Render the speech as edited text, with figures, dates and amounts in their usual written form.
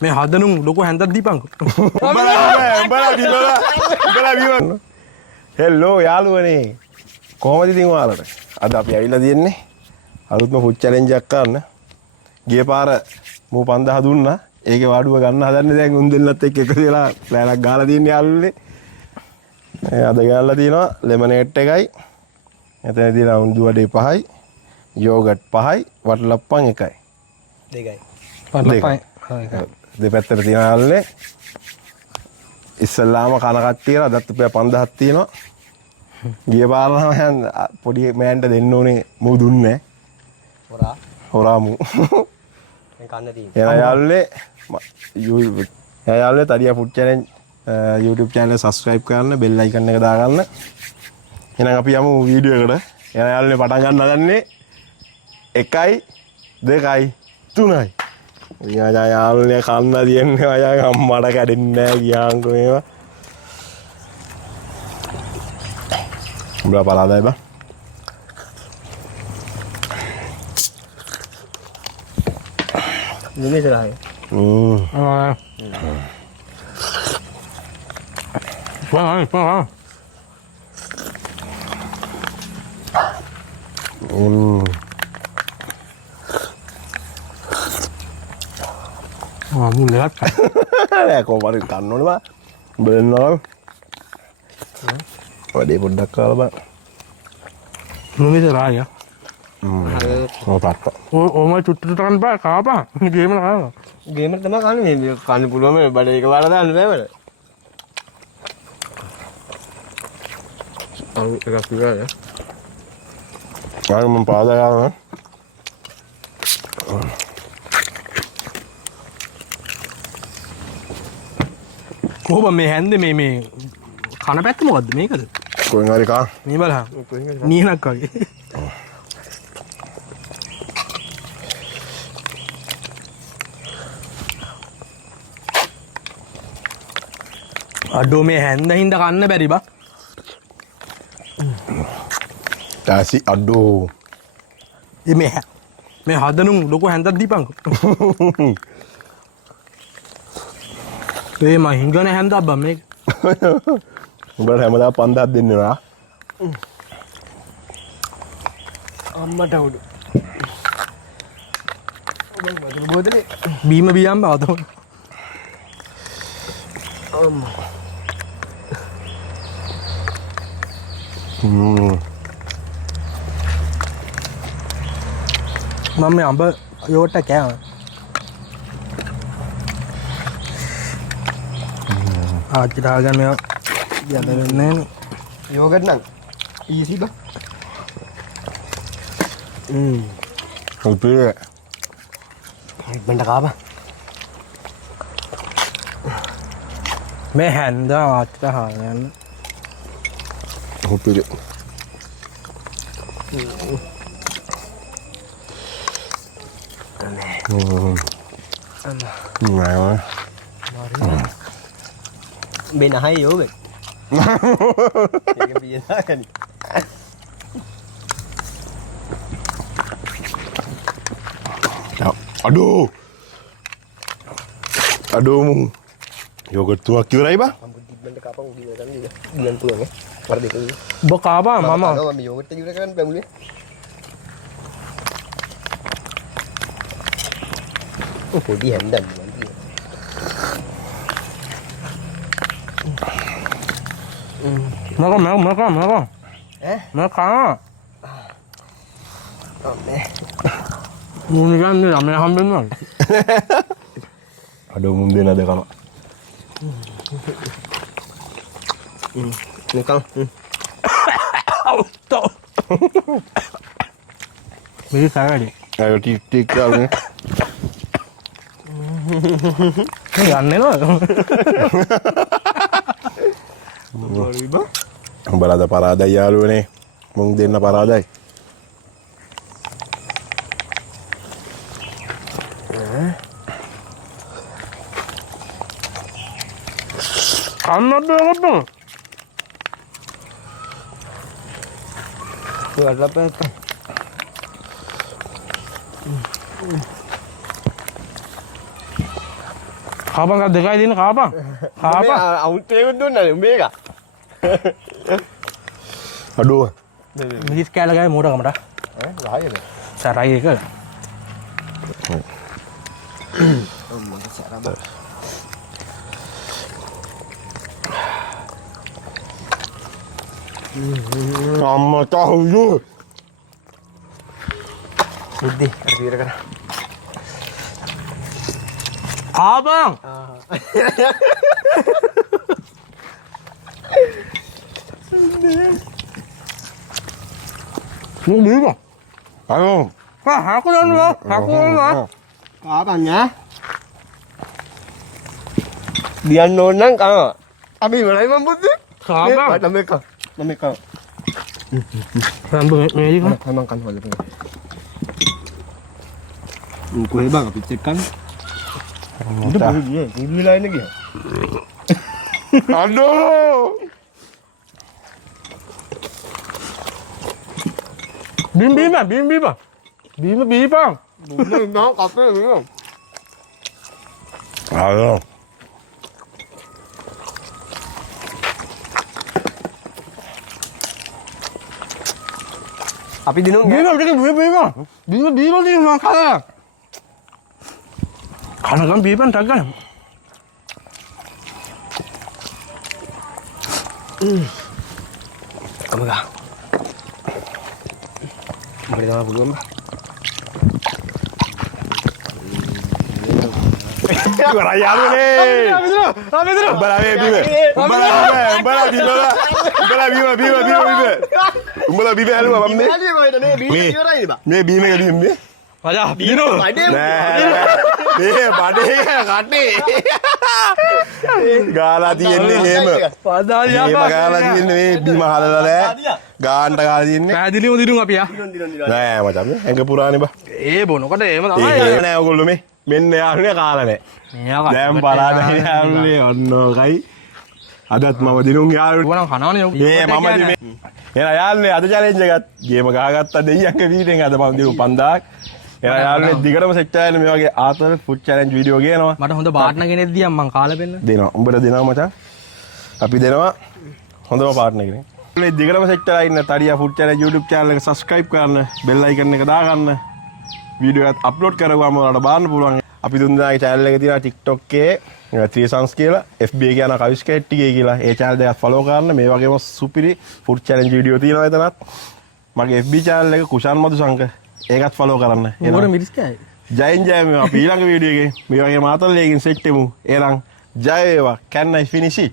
මේ හදනුම් ලොකු හැන්දක් දීපන්කෝ. හෙල්ලෝ යාළුවනේ. කොහොමද ඉතින් ඔයාලට? අද අපි ඇවිල්ලා තියෙන්නේ අලුත්ම ෆුඩ් චැලෙන්ජ් එකක් කරන්න. ගිය පාර මූ 5000 දුන්නා. ඒකේ වාඩුව ගන්න හදන්නේ දැන් උන් දෙන්නත් එක්ක එකතු වෙලා ප්ලෑන් එකක් ගහලා තියෙන්නේ යාළුවනේ. අද ගාලා තියෙනවා ලෙමනේඩ් එකයි. එතන තියෙනවා උණුදු වඩේ 5යි, යෝගට් 5යි, වටලප්පන් 1යි. 2යි. වටලප්පන්. දෙපැත්තට තියෙන යාළුවනේ. ඉස්සල්ලාම කන කට්ටියලා අදත් රුපියල් 5000ක් තියෙනවා. ගිය පාර නම් පොඩි මෑන්ට දෙන්න ඕනේ මූ දුන්නේ. හොරා මූ. දැන් කන්න තියෙන්නේ. එයා යාළුවනේ තඩියා food challenge YouTube channel subscribe කරන්න bell icon එක දාගන්න. එහෙනම් අපි යමු වීඩියෝ එකට. එයා යාළුවනේ පටන් ගන්න හදන්නේ 1යි 2යි 3යි. යාළුවනේ කන්න තියන්නේ අය අම්මට කැඩෙන්නේ නැහැ ගියාන්කෝ මේවා. උඹලා පලාදයි බා. නෙමෙයි සරහයි. Wah. Wah, mun lihat kan. Nè, kau baru kan nó bác. Bên nó. Dia pun dah kalah bác. Nunggu cerah ya. Mau tak. Oh, mau cuci-cucian Pak, apa? Game apa? Game තමයි කන්නේ මේ කන්න පුළුවන් මේ බඩ එක වල දාන්න බෑ මට. අර එකක් පිරාද? ආයෙ මම පාදා ගන්නවා. කොහොම මේ හැන්දේ මේ කන පැත්ත මොකද්ද මේකද? කොහෙන් හරි කා. මේ බලහන්. නීනක් වගේ. අඩෝ මේ හැන්ද හින්දා කන්න බැරි බා. Dasi aduh. මේ හදනුම් ලොකු හැන්දක් දීපන්කෝ. මේ මා හිඟන හැන්දක් බා මේක. උඹට හැමදාම 5000ක් දෙන්නේ නා. අම්මට උඩු. ඔබ බෝතලේ බීම බියම් බා අතෝ. අම්මා. මම මේ අඹ යෝගට් එක කෑවා. ආච්චි දාගෙන මේවා යන්න වෙන්නේ නැහැ. යෝගට් නම් ඊසි බා. උපේ. බණ්ඩ කාපා. මේ හැන්ද ආච්චිට හායන්න. උපේ. Mày bên này hay yếu vậy. Cái bia đó kìa. Aduh. Aduh. Yogurt tua kira iba? Benda kapang di kan juga. Bulan pulang ya. Wardi itu. බොක ආවා මම. Kalau ambil yogurt juga kan boleh. Oh, podi hendan nanti. මක Aneh. නිකන් ළමයා හම්බෙන්නවා. Aduh, mungkin ada kalau. Ini Kang. තෝ. මේක කරන්නේ. Ayo tik kau ni. යන්නේ නෝ. Umbala ada paradai යාළුවනේ. මුං දෙන්න paradai. කන්නත් බෑ. Tuh ada apa itu? කාපන් කක් දෙකයි දෙන්න කාපන්. කාපන්. අවුත් ඒක දුන්නානේ මේක. අඩුව. මිහිස් කෑල්ල ගාවේ මෝටර කමට. රහයද? සරයි එක. අම්මා තහුදු. බුද්ධි අර විතර කරා. කාපන්. 뭐 뭐야? අයෝ. 갖고 다녀. 갖고 와. ආපන්නා. දියන්න ඕන නම් කනවා. අපි ඉවරයි මම බුද්ධි. කාපන්. මේක. 람보 මේක. මම කන්න හොල්ල පොඩි. කොහෙ බං අපි චෙක් කරන්න. උඩ පොඩි ගියේ. ඉල්ලලා ඉන්න ගියා. අඩෝ. බීම් බීපන්. බුද්ධි නෝ කපේ නෝ. අයෝ. අපි දිනුම් බීම මං කා. කනගම් බීපන් ටක් ගන්න. කමගා. මට තමයි පුළුවන් බා. Gua යාළුවනේ. උඹලා මේ බිම. උඹලා බිම ඇලුවා මම මේ. මේ බිම එක බිම. මචං බීනෝ. මේ බඩේ කටේ. ගාලා තියෙන්නේ එහෙම. පදාලියා මේව ගාලා තියෙන්නේ මේ බිම හලලා නෑ. ගාන්ට ගාලා තියෙන්නේ. පැහැදිලිව දිනුම් අපි ආ. නෑ මචං හැංග පුරානේ බා. ඒ බොනකොට එහෙම ඒ තමයි. නෑ ඔයගොල්ලෝ මේ. මෙන්න යාළුවනේ කාලා නෑ. දැන් බලන්න යාළුවනේ ඔන්නෝකයි. අදත් මම දිනුම් යාළුවෝ වුණා කනවනේ යෝ. මේ මම මේ එන යාළුවනේ අද චැලෙන්ජ් එකත් ගේම ගහගත්තා දෙයියන්ගේ වීඩියෝෙන් අද මම දිනු 5000ක්. එන යාළුවනේ දිගටම සෙට් ආයන මේ වගේ ආතල් ෆුඩ් චැලෙන්ජ් වීඩියෝ ගේනවා. මට හොඳ පාර්ට්නර් කෙනෙක් දියම් මං කාලා පෙන්න. දෙනවා. උඹට දෙනවා මචං. අපි දෙනවා හොඳම පාර්ට්නර් කෙනෙක්. මේ දිගටම සෙට් කරලා ඉන්න තඩියා ෆුඩ් චැලෙන්ජ් YouTube channel එක subscribe කරන්න, bell icon එක දාගන්න. වීඩියෝ එකත් අප්ලෝඩ් කරගුවාම ඔයාලට බලන්න පුළුවන්. අපි දුන්නාගේ channel එකේ තියෙනවා TikTok එකේ ත්‍රිසන්ස් කියලා, FB එකේ යන කවිස්කේට් ටිකේ කියලා. ඒ channel දෙකත් follow කරන්න. මේ වගේම සුපිරි ෆුඩ් challenge වීඩියෝ තියෙනවා එතනත්. මගේ FB channel එක කුෂාන් මදුසංක. ඒකත් follow කරන්න. මොකට මිරිස් කෑයි. ජයින් ජය මේ අපි ඊළඟ වීඩියෝ එකේ මේ වගේ මාතල් එකකින් සෙට් වෙමු. එහෙනම් ජය වේවා. Can I finish it?